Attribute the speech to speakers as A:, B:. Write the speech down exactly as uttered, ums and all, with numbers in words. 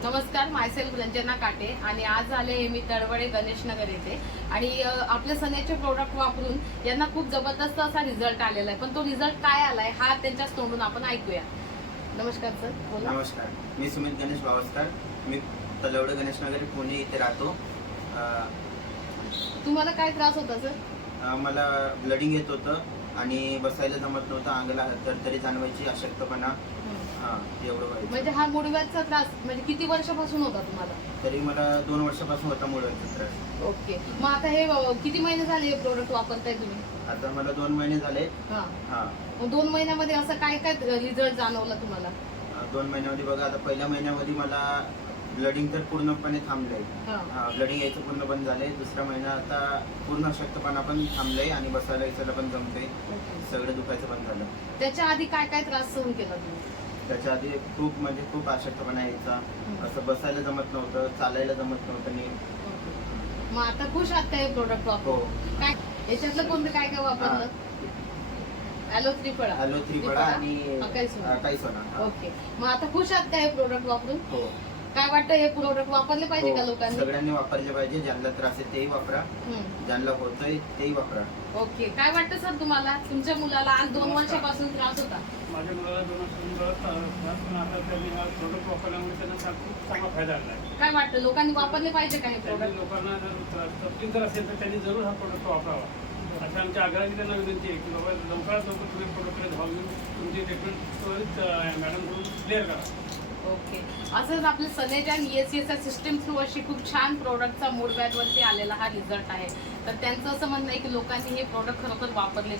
A: नमस्कार, मायसेल्फ रंजना काटे आणि आज आले मी तळवडे गणेशनगर येथे आणि आपले सनेचे प्रोडक्ट वापरून यांना खूप जबरदस्त असा रिझल्ट आलेला आहे. पण तो रिझल्ट काय आलाय हा त्यांच्याच तोंडून आपण ऐकूया. नमस्कार सर, बोला.
B: नमस्कार, मी सुमित गणेश भावस्कर. मी तळवडे गणेशनगर पुणे इथे राहतो.
A: तुम्हाला काय त्रास होता सर?
B: मला ब्लडिंग येत होतं आणि बसायला जमत नव्हतं. अंगाला तरतरी जाणवायची, अशक्तपणा. हा, एवढं व्हायचं.
A: म्हणजे हा मुडव्याचा त्रास म्हणजे किती वर्षापासून होता तुम्हाला?
B: तरी मला दोन वर्षापासून होता मुडव्याचा त्रास.
A: ओके, मग आता हे किती महिने झाले हे प्रोडक्ट वापरताय तुम्ही?
B: आता मला दोन महिने झाले.
A: हा
B: हा,
A: मग दोन महिन्यामध्ये असं काय काय रिझल्ट जाणवला तुम्हाला?
B: दोन महिन्यामध्ये बघा, आता पहिल्या महिन्यामध्ये मला ब्लडिंग तर पूर्णपणे थांबलंय. ब्लडिंग यायचं पूर्ण बंद झालंय. दुसरा महिना आता पूर्ण अशक्तपणा पण थांबलंय आणि बसायला यायला पण जमतंय. सगळं दुखायचं बंद झालं.
A: त्याच्या आधी काय काय त्रास सहन केला तुम्ही?
B: त्याच्या आधी खूप म्हणजे खूप अशक्तपणा यायचा. असं बसायला जमत नव्हतं, चालायला जमत नव्हतं नीट.
A: मग आता खुश आहात काय प्रोडक्ट वापरून? काय याच्यातलं कोणतं काय काय वापरलं? ॲलो त्रिफळा
B: ॲलो त्रिफळा आणि
A: अकाईसोना.
B: अकाईसोना.
A: ओके, मग आता खुश आहात काय प्रोडक्ट वापरून?
B: हो.
A: काय वाटतं हे प्रोडक्ट वापरले पाहिजे का लोकांनी?
B: सगळ्यांनी वापरले पाहिजे. ज्यांना त्रास आहे तेही वापरा, ज्यांना होतोय तेही वापरा.
A: ओके, काय वाटतं सर तुम्हाला? तुमच्या मुलाला आज दोन वर्षापासून त्रास होता?
C: माझ्या मुलाला दोन वर्षापासून पण आता त्यांनी हा प्रोडक्ट वापरल्यामुळे त्यांना खूप चांगला फायदा झाला आहे.
A: काय वाटतं लोकांनी वापरले पाहिजे का हे प्रोडक्ट?
C: लोकांना जर तकलीफ जर असेल तर त्यांनी जरूर हा प्रोडक्ट वापरावा. अशा आमच्या आग्रहाची त्यांना विनंती आहे की बाबा लवकरात लवकर तुम्ही प्रोडक्टकडे धाव घेऊन तुमची ट्रीटमेंट त्वरित मॅडमकडून क्लिअर करा.
A: ओके, असंच आपले सनेज आणि एस एस सिस्टम थ्रू अशी खूप छान प्रोडक्टचा मूडव्याधवरती आलेला हा रिझल्ट आहे. तर त्यांचं असं म्हणणं आहे की लोकांनी हे प्रोडक्ट खरोखर वापरले